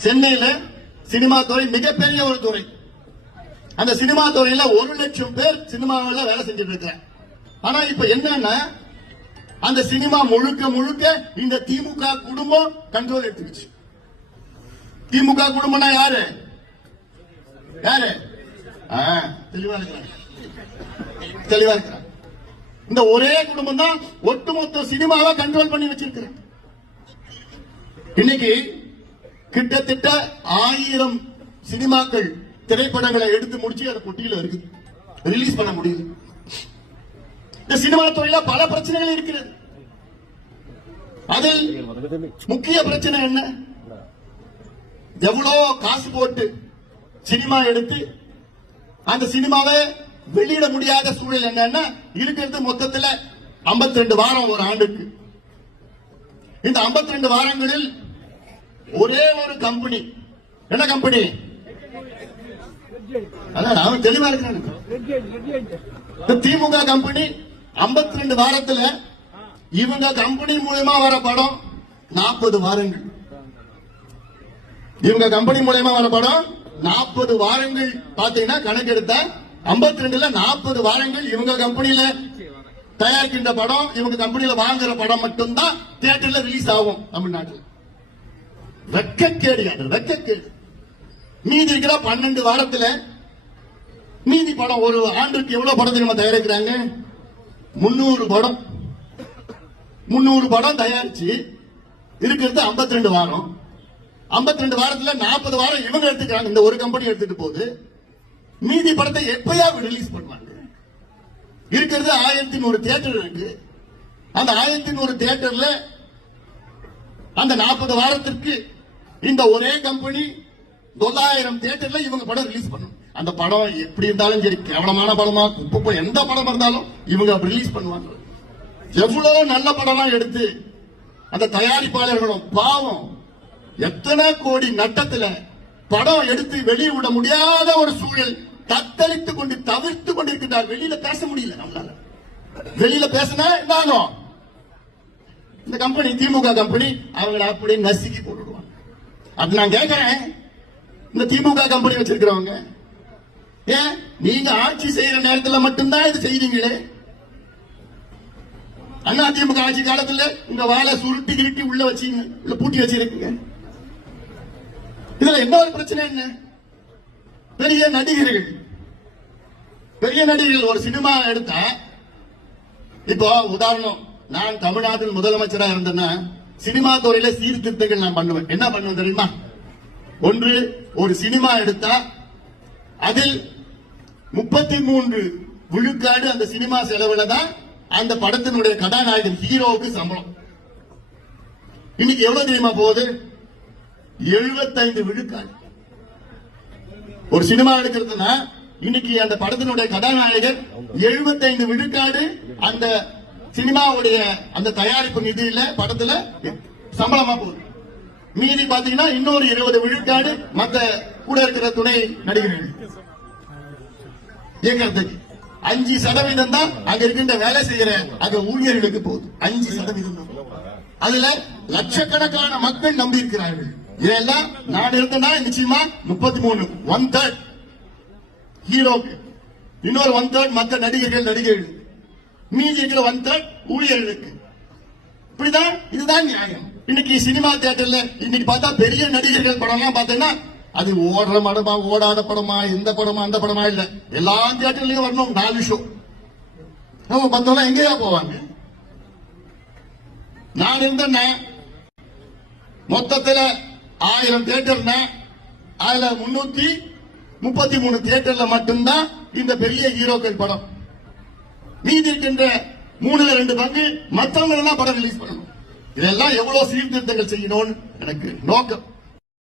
சென்னையில சினிமா துறை மிகப்பெரிய ஒரு துறை. அந்த சினிமா துறையில ஒரு லட்சம் பேர் சினிமாவில் வேலை செஞ்சுட்டு இருக்கிறாங்க ஆனா இப்ப என்னன்னா அந்த சினிமா முழுக்க முழுக்க இந்த திமுக குடும்பம் கண்ட்ரோல் எடுத்துக்கிச்சு. திமுக குடும்பம்னா யாரு? யாரு? ஆ, தெளிவா இருக்கிறாங்க. தெளிவா இருக்கிறாங்க. இந்த ஒரே குடும்பம் தான் ஒட்டுமொத்த சினிமாவை கண்ட்ரோல் பண்ணி வச்சிருக்கிறேன் இன்னைக்கு கிட்டத்தட்ட ஆயிரம் சினிமாக்கள் திரைப்படங்களை எடுத்து முடிச்சு அந்த பொட்டியில இருக்குது ரிலீஸ் பண்ண முடியுது. இந்த சினிமா துறையில பல பிரச்சனைகள் இருக்கிறது. அதில் முக்கிய பிரச்சனை என்ன? எவ்வளோ காசு போட்டு சினிமா எடுத்து அந்த சினிமாவை வெளியிட முடியாத சூழல் என்னன்னா இருக்கிறது மொத்தத்துல 52 வாரம் ஒரு ஆண்டுக்கு. இந்த 52 வாரங்களில் ஒரே ஒரு கம்பெனி என்ன கம்பெனி அதான் அவன் தெளிவா இருக்கிறான். திமுக கம்பெனி 52 வாரத்துல இவங்க கம்பெனி மூலியமா வர படம் 40 வாரங்கள். இவங்க கம்பெனி மூலியமா வர படம் 40 வாரங்கள். பாத்தீங்கன்னா கணக்கெடுத்தா 52 ரெண்டுல நாற்பது வாரங்கள் இவங்க கம்பெனியில தயாரிக்கின்ற படம் இவங்க கம்பெனியில வாங்குற படம் மட்டும்தான் தியேட்டர்ல ரிலீஸ் ஆகும் தமிழ்நாட்டில். வெக்கக்கேடு அது வெக்கக்கேடு. மீதி இருக்கிற பன்னெண்டு வாரத்துல மீதி படம் ஒரு ஆண்டுக்கு எவ்வளவு படம் தெரியுமா தயாரிக்கிறாங்க? முன்னூறு படம். முன்னூறு படம் தயாரிச்சு இருக்கிறது 52 ரெண்டு வாரம். 52 ரெண்டு வாரத்துல நாற்பது வாரம் இவங்க எடுத்துக்கிறாங்க. இந்த ஒரு கம்பெனி எடுத்துட்டு போகுது. மீதி படத்தை எப்பயா ரிலீஸ் பண்ணுவாங்க? இருக்கிறது ஆயிரத்தி நூறு தியேட்டர் இருக்கு. அந்த ஆயிரத்தி நூறு தியேட்டர்ல அந்த நாற்பது வாரத்திற்கு இந்த ஒரே கம்பெனி தொள்ளாயிரம் தியேட்டர்ல இவங்க படம் ரிலீஸ் பண்ணும். அந்த படம் எப்படி இருந்தாலும் சரி கேவலமான படமா குப்பை எந்த படம் இருந்தாலும் இவங்க ரிலீஸ் பண்ணுவாங்க. எவ்வளவு நல்ல படம்லாம் எடுத்து அந்த தயாரிப்பாளர்களும் பாவம் எத்தனை கோடி நட்டத்துல படம் எடுத்து வெளியிட முடியாத ஒரு சூழல் தத்தளித்துக் கொண்டு தவிர்த்து கொண்டிருக்கிறார் வெளியில பேச முடியல நம்மளால. வெளியில பேசினா என்ன ஆகும்? இந்த கம்பெனி திமுக கம்பெனி அவங்கள அப்படியே நசுக்கி போட்டுடுவாங்க அது நான் கேட்கிறேன் இந்த திமுக கம்பெனி வச்சிருக்கிறவங்க. ஏன்? நீங்க ஆட்சி செய்யற நேரத்தில் மட்டும்தான் இது செய்றீங்களே அண்ணா திமுக ஆட்சி காலத்தில் இந்த வாழை சுருட்டி கிருட்டி உள்ள வச்சீங்க உள்ள பூட்டி வச்சிருக்கீங்க. இதுல என்ன ஒரு பிரச்சனை என்ன? பெரிய நடிகர்கள். பெரிய நடிகர்கள் ஒரு சினிமா எடுத்தா இப்போ உதாரணம் நான் தமிழ்நாட்டின் முதலமைச்சரா இருந்தேன்னா சினிமா துறையில சீர்திருத்தங்கள் நான் பண்ணுவேன். என்ன பண்ணுவேன் தெரியுமா? ஒன்று ஒரு சினிமா எடுத்தா அதில் முப்பத்தி மூன்று விழுக்காடு அந்த சினிமா செலவுல தான் அந்த படத்தினுடைய கதாநாயகன் ஹீரோவுக்கு சம்பளம். இன்னைக்கு எவ்வளவு தெரியுமா போகுது? எழுபத்தைந்து விழுக்காடு. ஒரு சினிமா எடுக்கிறதுனா இன்னைக்கு அந்த படத்தினுடைய கதாநாயகர் 75 விழுக்காடு அந்த சினிமாவுடைய அந்த தயாரிப்பு நிதியில படத்துல சம்பளமா போகுது. மீதி பாத்தீங்கன்னா இன்னொரு இருபது விழுக்காடு மத்த கூட இருக்கிற துணை நடிகர்கள். இயக்கிறதுக்கு அஞ்சு சதவீதம் தான் அங்க இருக்கின்ற வேலை செய்யற அங்க ஊழியர்களுக்கு போகுது. அஞ்சு சதவீதம் தான். அதுல லட்சக்கணக்கான மக்கள் நம்பி இருக்கிறார்கள் இதெல்லாம் நான் இருந்தேன்னா நிச்சயமா முப்பத்தி மூணு ஒன் தேர்ட் ஹீரோக்கு இன்னொரு ஒன் தேர்ட் மற்ற நடிகர்கள் நடிகர்கள். மீதி இருக்கிற ஒன் தேர்ட் ஊழியர்களுக்கு இப்படிதான் இதுதான் நியாயம். இன்னைக்கு சினிமா தியேட்டர்ல இன்னைக்கு பார்த்தா பெரிய நடிகர்கள் படம்லாம் பார்த்தீங்கன்னா அது ஓடுற படமா ஓடாத படமா இந்த படமா அந்த படமா இல்ல. எல்லா தியேட்டர்லயும் வரணும் நாலு ஷோ நம்ம பத்தவங்க எங்கேயா போவாங்க? நான் இருந்தேன்னா மொத்தத்துல ஆயிரம் தியேட்டர்னா அதுல முன்னூத்தி முப்பத்தி மூணு தியேட்டர்ல மட்டும்தான் இந்த பெரிய ஹீரோக்கள் படம். மீதி இருக்கின்ற மூணுல ரெண்டு பங்கு மற்றவங்க எல்லாம் படம் ரிலீஸ் பண்ணணும். இதெல்லாம் எவ்வளவு சீர்திருத்தங்கள் செய்யணும்னு எனக்கு நோக்கம்.